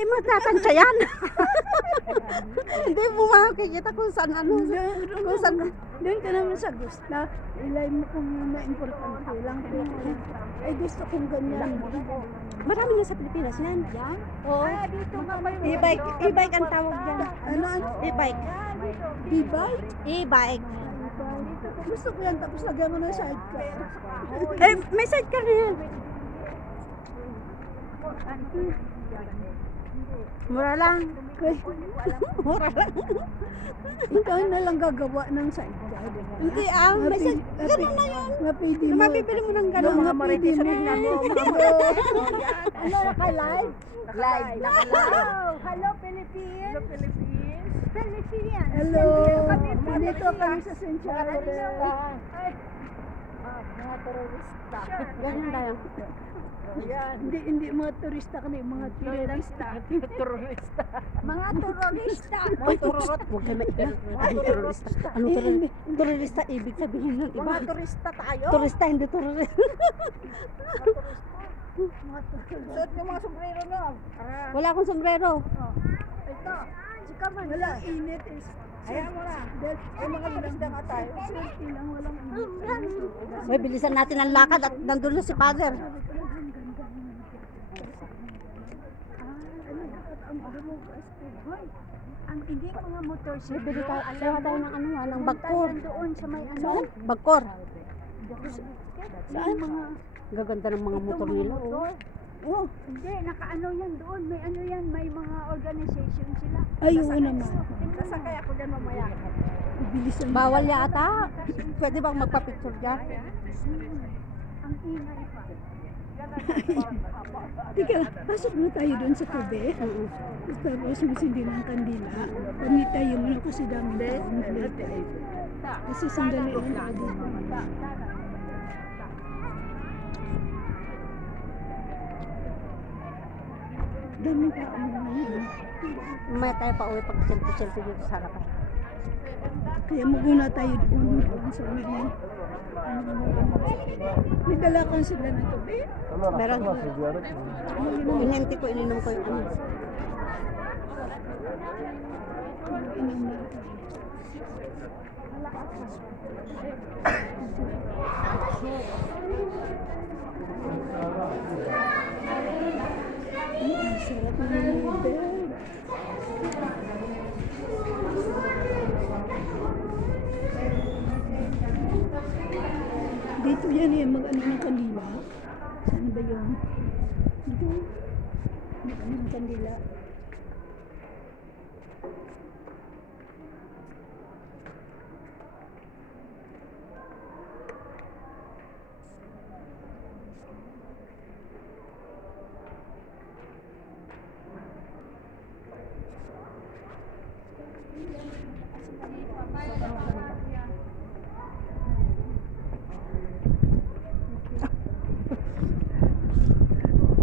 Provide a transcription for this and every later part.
Eh, magtatansya yan. Hindi mo makikita kung saan ano. Kung saan. Doon ka naman sa gusto. Ilay mo kung na-importante lang. Ay gusto kong ganyan. Marami na sa Pilipinas yan. Yan? Oo. Dito nga may E-bike. E-bike ang tawag dyan. Ano? E-bike. E-bike? E-bike. Gusto ko yan tapos lagyan mo ng sidecar. Eh, may sidecar na yan. Mura lang. Mura lang. Ikaw na lang gagawa ng sidecar. Hindi may sidecar. Ganun na yun. Mapili mo. Mabibili mo ng ganun. Mga marites sa tingnan mo. Ano, naka-live? Live. Hello, Philippines. Hello, Philippines. Philippines. Hello. Dito kami sa Central. Mga terorista. Ganun tayo. Hindi mga turista kami, mga terorista. Terorista. Mga terorista. Ay, tururot. Huwag kayo maiyak. Ano terorista? Ano terorista? Terorista, ibig sabihin ng iba. Mga turista tayo. Turista, hindi terorista. Suot yung mga sombrero na. Wala akong sombrero. Ito. Sika man. Walang init is. Ayan mo na. Ay, mga turista nga tayo. Swerte lang, walang init. May bilisan natin ang lakad at nandun na si father. Ang hindi mga motorcycle. Bibili tayo, kuha tayo ng ano ng bagkor. Doon sa may ano. Saan? Bagkor. Saan mga Gaganda ng mga motor nila. Oh. Oh, Hindi, nakaano yan doon. May ano yan, may mga organization sila. ayun naman. Sasakay ako dyan mamaya. Bilisan. Bawal yata. Pwede bang magpa-picture dyan? Ang ingay pa. Teka, pasok na tayo doon sa tabi. Tapos masindi ng kandila. Pamit tayo muna kasi dami na kasi sandali lang tayo. Dami tao ngayon. May tayo pa uwi pag selfie dito sa harapan. Kaya maguna tayo doon sa may may dalakan sila ng tubig. Meron. Inenti ko, ininom ko yung ano. Inom natin. Ang sarap ng bed. Dito yan eh, mag-ano ng kandila. Saan ba yun? Dito. Mag-ano ng kandila.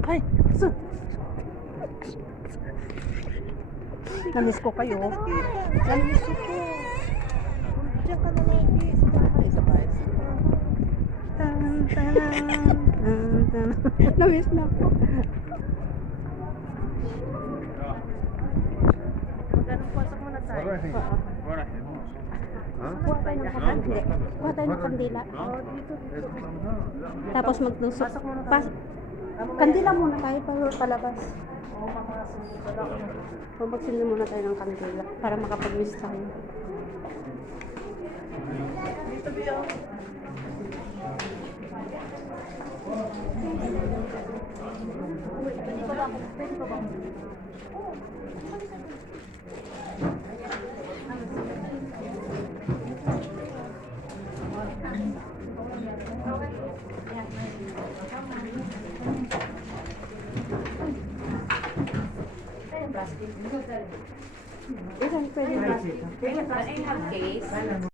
Ay, so. Namiss ko kayo. Namiss ko. Diyan ka na lagi. Isa pa. Namiss na ako. Ganun, pasok muna tayo. Kuha tayo ng kandila. Kuha tayo ng kandila. Tapos magtusok. Kandila muna tayo palabas. Magsilin muna tayo ng kandila para makapag-wish tayo. Dito biyo. Pwede pa ba? Ilan pwede ba? I have case.